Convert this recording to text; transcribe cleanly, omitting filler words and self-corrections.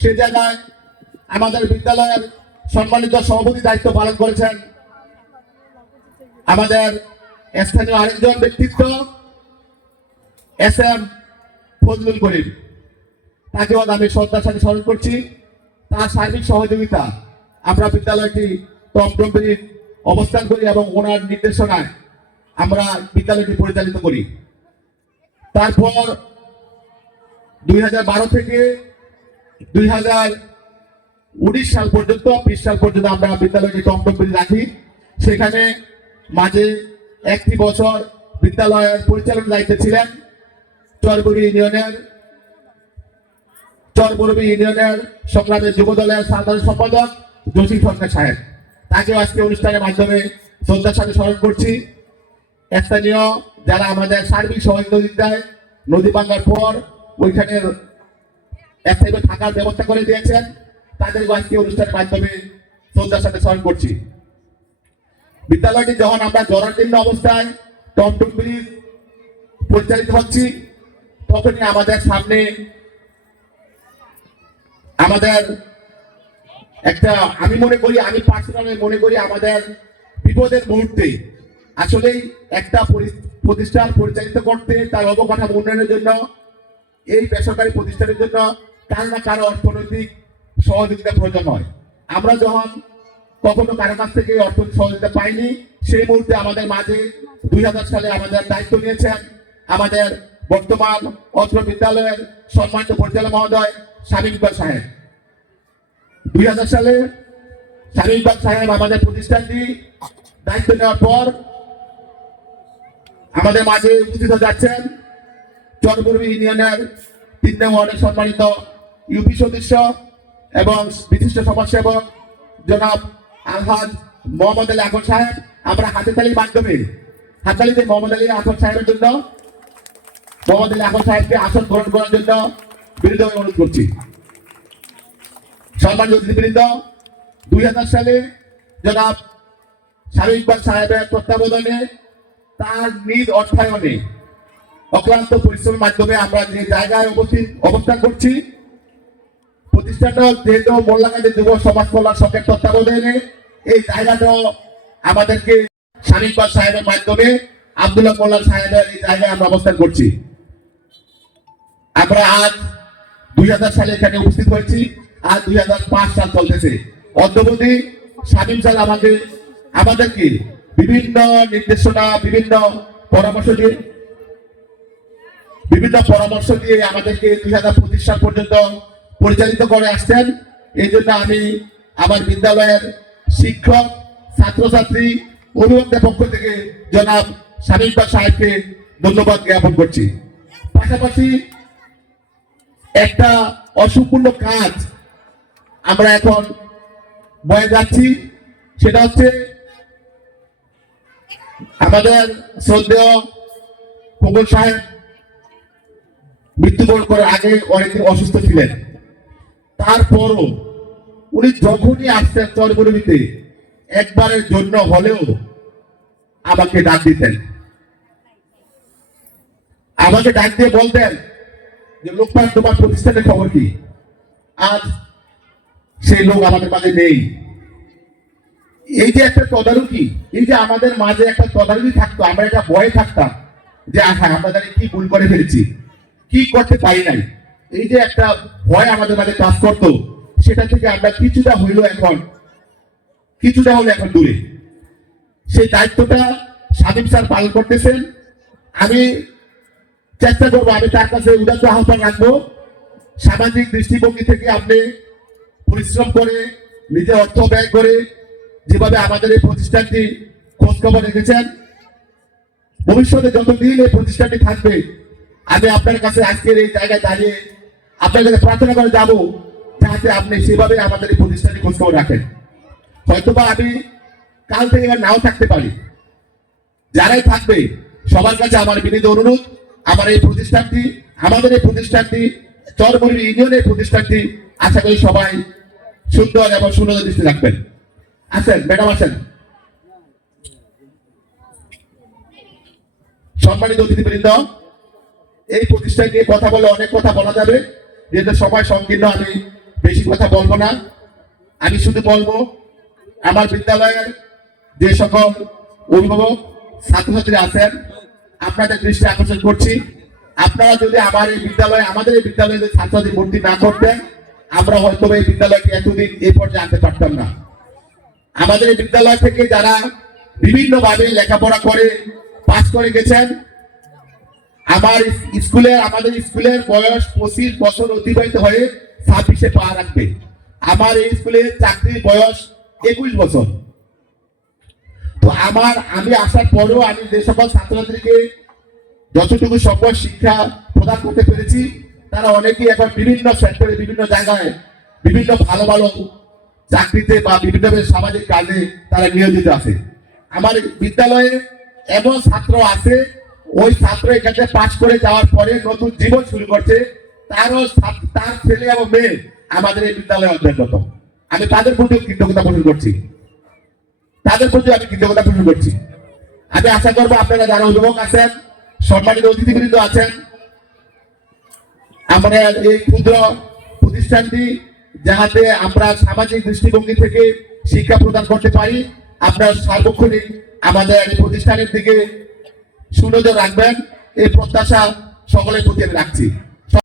সে জায়গায় আমাদের বিদ্যালয়ের সম্মানিত সভাপতি দায়িত্ব পালন করেছেন আমাদের স্থানীয় আরেকজন ব্যক্তিত্ব SM ফজলুল করিম। তাকেও আমি শ্রদ্ধার সাথে স্মরণ করছি। তার সার্বিক সহযোগিতা আমরা বিদ্যালয়টি টমটমে অবস্থান করি এবং ওনার নির্দেশনায় আমরা বিদ্যালয়টি পরিচালিত করি। তারপর 2012 থেকে 2019 সাল পর্যন্ত 20 সাল পর্যন্ত আমরা বিদ্যালয়টি টমটমে রাখি। সেখানে মাঝে একটি বছর বিদ্যালয়ের পরিচালনার দায়িত্বে ছিলেন চরবুরি ইউনিয়নের সংগ্রামের যুব দলের সাধারণ সম্পাদক জসিম সরকার সাহেব। তাকেও আজকে অনুষ্ঠানের মাধ্যমে শ্রদ্ধার সাথে স্মরণ করছি। স্থানীয় যারা আমাদের সার্বিক সহযোগিতায় নদী ভাঙার পর ওইখানে স্থায়ী থাকার ব্যবস্থা করে দিয়েছেন, তাদেরকে আজকে অনুষ্ঠানের মাধ্যমে শ্রদ্ধার সাথে স্মরণ করছি। বিদ্যালয়টি যখন আমরা জরাজীর্ণ অবস্থায় টমটম ব্রিজ পরিচালিত হচ্ছি, তখনই আমাদের সামনে আমাদের একটা আমি পার্সোনালি মনে করি আমাদের বিপদের মুহূর্তে আসলেই একটা প্রতিষ্ঠান পরিচালিত করতে তার অবকাঠামো উন্নয়নের জন্য এই বেসরকারি প্রতিষ্ঠানের জন্য কারো না কারো অর্থনৈতিক সহযোগিতা প্রয়োজন হয়। আমরা যখন কখনো কারো কাছ থেকে অর্থনৈতিক সহযোগিতা পাইনি, সেই মুহূর্তে আমাদের মাঝে 2000 সালে আমাদের দায়িত্ব নিয়েছেন আমাদের বর্তমান অত্র বিদ্যালয়ের সম্মানিত পরিচালক মহোদয় শামীম ইকবাল সাহেব। 2000 সালে শামীম ইকবাল সাহেব আমাদের প্রতিষ্ঠানটি দায়িত্ব নেওয়ার পর আমাদের মাঝে উপস্থিত হয়ে যাচ্ছেন চরবুরি ইউনিয়নের 3 নং ওয়ার্ডের সম্মানিত ইউপি সদস্য এবং বিশিষ্ট সমাজসেবক জনাব আলহাজ মোহাম্মদ আলী আকন সাহেব। আমরা হাততালির মাধ্যমে হাততালিতে মোহাম্মদ আলী আকন সাহেবের জন্য মোহাম্মদ আলী আকন সাহেবকে আসন গ্রহণ করার জন্য বিনীতভাবে অনুরোধ করছি। সম্মানিত অতিথিবৃন্দ, 2000 সালে জনাব শামীম ইকবাল সাহেবের তত্ত্বাবধানে তার নিজ অর্থায়নে অক্লান্ত পরিশ্রমের মাধ্যমে আমরা যে জায়গায় অবস্থান করছি, প্রতিষ্ঠানটা যেহেতু মোল্লাকান্দি যুব সমাজ কল্যাণ সংঘের তত্ত্বাবধানে এই জায়গাটা আমাদেরকে শামীম ইকবাল সাহেবের মাধ্যমে আব্দুল্লাহ মোল্লা সাহেবের এই জায়গায় আমরা অবস্থান করছি। আমরা আজ 2000 সালে এখানে উপস্থিত হয়েছি, আজ 2005 সাল চলতেছে। অদ্যবধি শামীম স্যার আমাদেরকে বিভিন্ন নির্দেশনা বিভিন্ন পরামর্শ দিয়ে আমাদেরকে 2025 সাল পর্যন্ত পরিচালিত করে আসছেন। এই জন্য আমি আমার বিদ্যালয়ের শিক্ষক, ছাত্রছাত্রী, অভিভাবকদের পক্ষ থেকে জনাব শামীম ইকবাল সাহেবকে ধন্যবাদ জ্ঞাপন করছি। পাশাপাশি একটা অসম্পূর্ণ কাজ আমরা এখন বয়ে যাচ্ছি, সেটা হচ্ছে আমাদের শ্রদ্ধেয় খোকন সাহেব মৃত্যুবরণ করার আগে অনেকদিন অসুস্থ ছিলেন। তারপরও উনি যখনই আসতেন চরবুরিতে একবারের জন্য হলেও আমাকে ডাক দিতেন, আমাকে ডাক দিয়ে বলতেন যে লোকমান তোমার প্রতিষ্ঠানের খবর কি। আজ সেই লোক আমাদের মাঝে নেই। এই যে একটা তদারকি, এই যে আমাদের মাঝে একটা তদারকি থাকতো, আমরা একটা ভয়ে থাকতাম যে হ্যাঁ আমরা জানি কি ভুল করে ফেলেছি, কি করতে পারি নাই, এই যে একটা ভয় আমাদের মাঝে কাজ করতো, সেটা থেকে আমরা কিছুটা হলো এখন দূরে। সেই দায়িত্বটা শামীম স্যার পালন করতেছেন। আমি চেষ্টা করবো, আমি তার কাছে উদাত্ত আহ্বান রাখবো, সামাজিক দৃষ্টিভঙ্গি থেকে আপনি পরিশ্রম করে নিজে অর্থ ব্যয় করে যেভাবে আমাদের এই প্রতিষ্ঠানটি খোঁজ খবর রেখেছেন, ভবিষ্যতে যতদিন এই প্রতিষ্ঠানটি থাকবে আমি আপনার কাছে আজকের এই জায়গায় দাঁড়িয়ে আপনার কাছে প্রার্থনা করে যাব যাতে আপনি সেভাবে আমাদের এই প্রতিষ্ঠানটি খোঁজ খবর রাখেন। হয়তোবা আমি কাল থেকে এবার নাও থাকতে পারি, যারাই থাকবে সবার কাছে আমার বিনীত অনুরোধ, আমাদের এই প্রতিষ্ঠানটি চরবুরি ইউনিয়নের প্রতিষ্ঠানটি আশা করি সবাই সুন্দর এবং সুন্দর দৃষ্টি রাখবেন। আসেন ম্যাডাম, আসেন। সম্মানিত অতিথিবৃন্দ, এই প্রতিষ্ঠান নিয়ে কথা বলে অনেক কথা বলা যাবে, যেহেতু সময় সংকীর্ণ, আমি বেশি কথা বলবো না। আমি শুধু বলবো আমার বিদ্যালয়ের যে সকল অভিভাবক ছাত্রছাত্রী আছেন, আপনাদের দৃষ্টি আকর্ষণ করছি, আপনারা যদি আমাদের এই বিদ্যালয়ে যদি ছাত্রছাত্রী ভর্তি না করতেন, আমরা হয়তো এই বিদ্যালয়কে এতদিন এই পর্যায়ে আনতে পারতাম না। আমাদের এই বিদ্যালয় থেকে যারা বিভিন্নভাবে লেখাপড়া করে পাস করে গেছেন, আমাদের স্কুলের বয়স 25 বছর অতিবাহিত হয়ে 26-এ পা রাখবে। আমার এই স্কুলে চাকরির বয়স 21 বছর। তো আমি আসার পরেও আমি যে সকল ছাত্রছাত্রীকে যতটুকু সম্ভব শিক্ষা প্রদান করতে পেরেছি, তারা অনেকেই এখন বিভিন্ন সেক্টরে, বিভিন্ন জায়গায়, বিভিন্ন ভালো ভালো চাকরিতে বা বিভিন্ন সামাজিক কাজে তারা নিয়োজিত আছে। আমার বিদ্যালয়ে এমন ছাত্র আছে, ওই ছাত্র এখানে পাশ করে যাওয়ার পরে নতুন জীবন শুরু করছে, তার ছেলে এবং মেয়ে আমাদের এই বিদ্যালয়ে অধ্যয়নরত। আমি তাদের প্রতিও কৃতজ্ঞতা পোষণ করছি, আমি আশা করবো আপনারা যারা অভিভাবক আছেন, সম্মানিত অতিথিবৃন্দ আছেন, আমরা এই ক্ষুদ্র প্রতিষ্ঠানটি যাহাতে আমরা সামাজিক দৃষ্টিভঙ্গি থেকে শিক্ষা প্রদান করতে পারি, আপনার সার্বক্ষণিক আমাদের এই প্রতিষ্ঠানের দিকে সুনজর রাখবেন, এই প্রত্যাশা সকলের প্রতি আমি রাখছি।